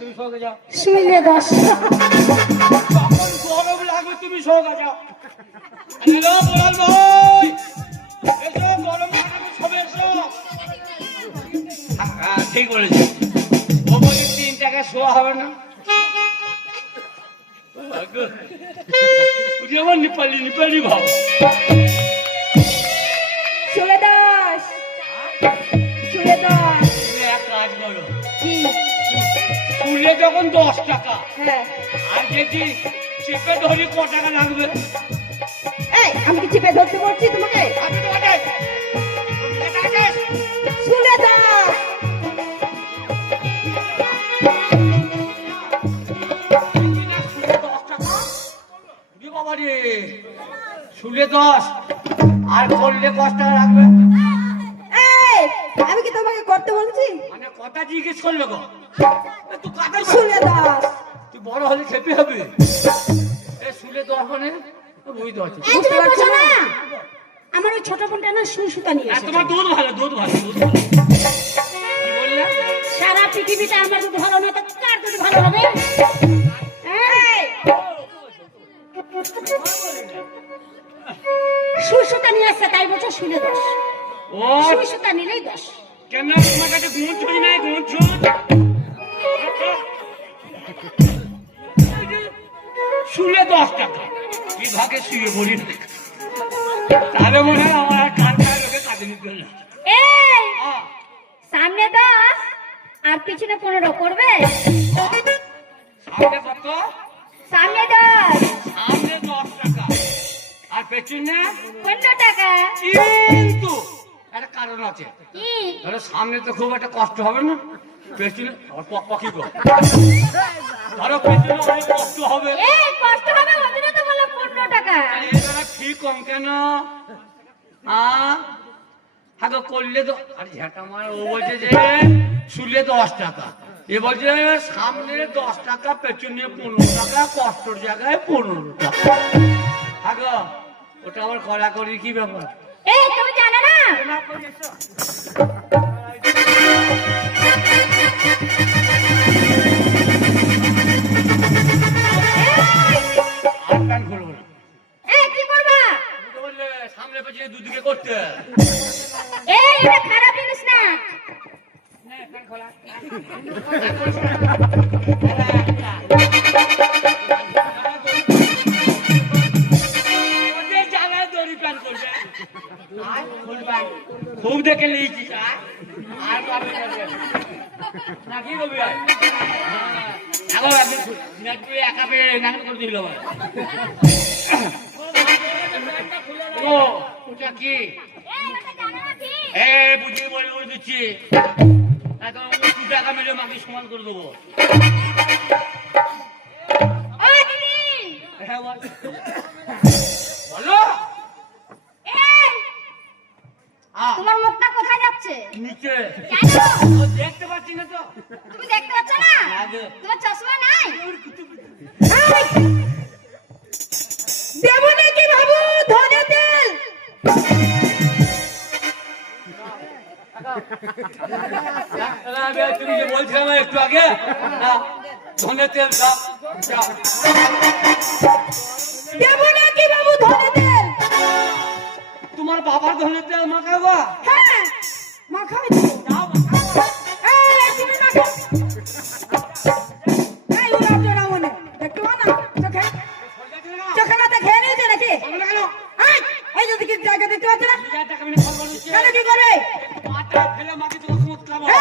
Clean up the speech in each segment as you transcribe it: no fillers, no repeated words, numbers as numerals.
তুমি সঙ্গে যাও। শুলে 10। যখন গরম লাগবে তুমি সঙ্গে যাও। হ্যালো বলাল ভাই, এসো গরম লাগাবে সবে এসো। হ্যাঁ ঠিক বলেছি। ও বলি 3 টাকা শোয়া হবে না। আমার নিপালি নিপালি ভাব। শুলে 10। শুলে 10। এক কাজ করো, কি? শুলে যখন 10 টাকা, হ্যাঁ। আর যদি চেপে ধরি ক টাকা লাগবে? এই আমি কি চেপে ধরতে বলছি তোমাকে? আমি তো ওটাই। শুলে 10। শুলে 10 আর করলে 10 টাকা লাগবে। এই আমি কি তোমাকে করতে বলছি? মানে কথা জিজ্ঞেস করলো গো। তুই কথা শুলে 10। তুই বড় হলে খেপে হবে। এ শুলে 10 মানে বুঝতে পারছি। এই তুমি বোঝো না? আমার ওই ছোট বোনটা না সুতা নিয়ে এসেছে। তোমার দুধ ভালো, দুধ ভালো, দুধ ভালো। কি বললে? সারা পৃথিবীতে আমার দুধ ভালো না তো কার দুধ ভালো হবে? এই সুতা নিয়ে আসছে তাই বলছো শুলে 10। ও সুতা নিলেই 10। কেন তোমার কাছে গুণ ছুঁই নাই, গুণ ছুঁই? শুলে 10 টাকা কি ভাগে শুয়ে বলি না। তাহলে মনে হয় আমার আর কান খায় লোকে কাজে নিতে না। এই সামনে 10 আর পিছনে 15 করবে? সামনে কত? সামনে 10 সামনে 10 টাকা আর পেছনে 15 টাকা। কিন্তু একটা কারণ আছে। কি? ধরো সামনে তো খুব একটা কষ্ট হবে না, পেছনে পকি গো। ধরো পেছনে অনেক কষ্ট হবে। এই কষ্ট হবে ওদিনে তো বললাম 15 টাকা। এটা ঠিক কম কেন? হাগো করলে তো আরে ঝাঁটা মার। ও বলছে যে শুলে 10 টাকা, এ বলছে সামনে 10 টাকা পেছনে 15 টাকা, কষ্টর জায়গায় 15 টাকা। হাগো ওটা আবার কড়াকড়ি কি ব্যাপার? এই তুমি জানো না? আর কান খুলবো না। এই কি করবা? তুমি তো বললে সামনে পেছনে দুদিকে করতে। এই এটা খারাপ জিনিস না। ওদের জায়গায় দড়ি প্যান করবে। খুব দেখে নিয়েছিস আর পারবে না কি করবি? এখন একা পেয়ে নাকি করে দিল। ও ওটা কি? এই এটা জানো না কি? এ বুঝিয়ে বলে বলে দিচ্ছি, এখন 2 টাকা মেরে মাকে সমান করে দেবো। ও দিদি হ্যাঁ বলো। এই তোমার মুখটা কোথায় যাচ্ছে? নিচে জানো? দেখতে পাচ্ছি না তো। তুমি দেখতে পাচ্ছ না? তোমার চশমা নাই? দেবো নাকি বাবু ধনে তেল? তুমি যে বলছিলাম একটু আগে ধনে তেল দাও। দেবো নাকি বাবু ধনে তেল? তোমার বাবার ধনে তেল মাখাবা? হ্যাঁ মাখাবে তো। এই তুমি মাখো। এই উড়াও জোড়া মনে দেখতে পাও না চোখে? চোখে মাথা খেয়ে নিয়েছে নাকি? এই, এই যদি কি জায়গা দেখতে পাচ্ছ না? কেন কি করবে? এই,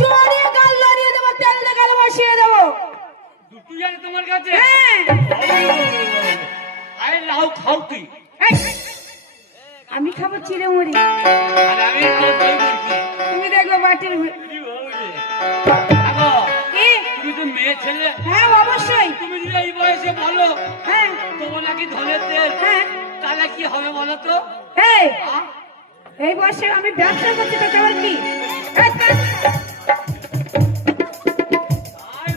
জড়িয়ে গাল লড়িয়ে দেবো, তেল দিয়ে গাল বসিয়ে দেবো। তোমার কাছে হ্যাঁ। আরে লাউ খাও তুই এই, আমি খাবো চিড়ে মুড়ি, আর আমি খাও দই মুরগি। তুমি দেখবে বাটির কি? তুমি তো মেয়ে ছেলে, হ্যাঁ অবশ্যই। তুমি যদি এই বয়সে বলো হ্যাঁ তোমার নাকি ধনের তেল, হ্যাঁ। তাহলে কি হবে বলো তো? এই এই বয়সে আমি ব্যবসা করছি তো কেমন কি? এই, তাই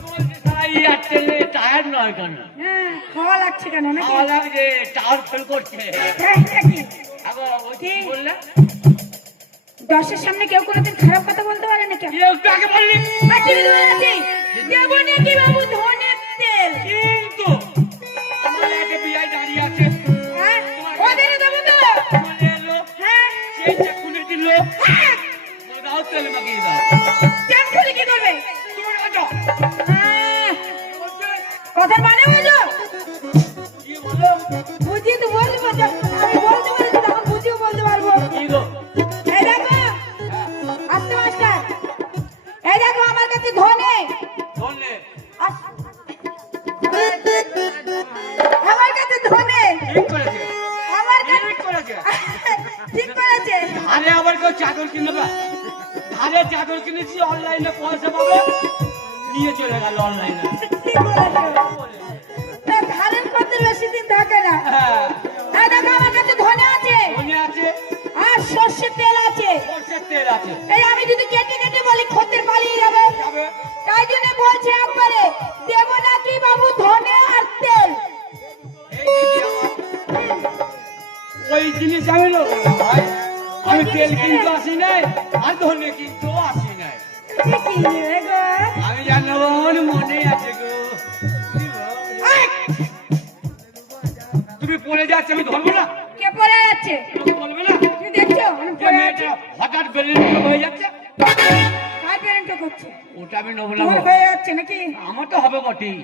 বলছি তাই আর তেলে টায়ার নয় কেন? হ্যাঁ খাওয়া লাগছে কেন নাকি? খাওয়া লাগছে, টাওয়ার ফেল করছে। এই, নাকি? আগো ওই কি বললে? দশের সামনে কেউ কোনোদিন খারাপ কথা বলতে পারে না কেউ? একটু আগে বললি আচ্ছা টিভি ধরে আছি দেবো নাকি বাবু ধনের তেল কিন্তু আমার আগে বিয়ে দাঁড়িয়ে আছে হ্যাঁ ওদের দেবো তো মানে এলো হ্যাঁ সেই চাকুনে দিল হ্যাঁ বলে দাও তেল মাখিয়ে দাও চেক খুলে কি করবে তোমার কাছে কথার মানে বুঝো কি বলো বুঝি তো বলবো আমি বলতে পারি তখন বুঝিও বলতে পারবো কি গো এই দেখো আস্তে মাস্টার এই দেখো আমার কাছে ধনে ধনে আমার কাছে ধনে ঠিক করেছে আমার কাছে ঠিক করেছে ঠিক করেছে আরে আবার কেউ চাদর কিনবে আরে চাদর কিনেছি অনলাইনে পয়সা পাবে নিয়ে চলে গেল অনলাইনে ঠিক বলেছো তা ধানের কত বেশি দিন থাকে না হ্যাঁ এই দেখো আমার কাছে ধনে আছে ধনে আছে আর সর্ষের তেল আছে সরষের তেল আছে এই আমি যদি কেটে কেটে বলি খদ্দের পালিয়ে যাবে যাবে তাই জন্য বলছি একবারে দেবো নাকি বাবু ধনে আর তেল এই দিদি আমার ওই জিনিস আমি নেবো না ভাই আমি তেল কিনতে আসি নাই আর ধনে কিনতেও আসি নাই ঠিকই নেবে গো আমি জানবো আমার মনে আছে গো এই, তুমি পড়ে যাচ্ছে আমি ধরবো না কে পড়ে যাচ্ছে তুমি বলবে না তুমি দেখছো আমি যে পড়ে যাচ্ছি মেয়েটা হঠাৎ বেরিয়ে হয়ে যাচ্ছে কার প্যারেন্ট করছে ওটা আমি নেবো না তোমার গো। হয়ে যাচ্ছে নাকি আমার তো হবে বটেই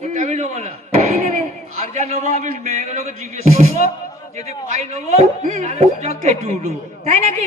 ওটা আমি নেবো না কি নেবে আর যা নেবো আমি মেয়েগুলোকে জিজ্ঞেস করবো যদি পাই নেবো তাহলে সোজা কেটে উঠবো তাই নাকি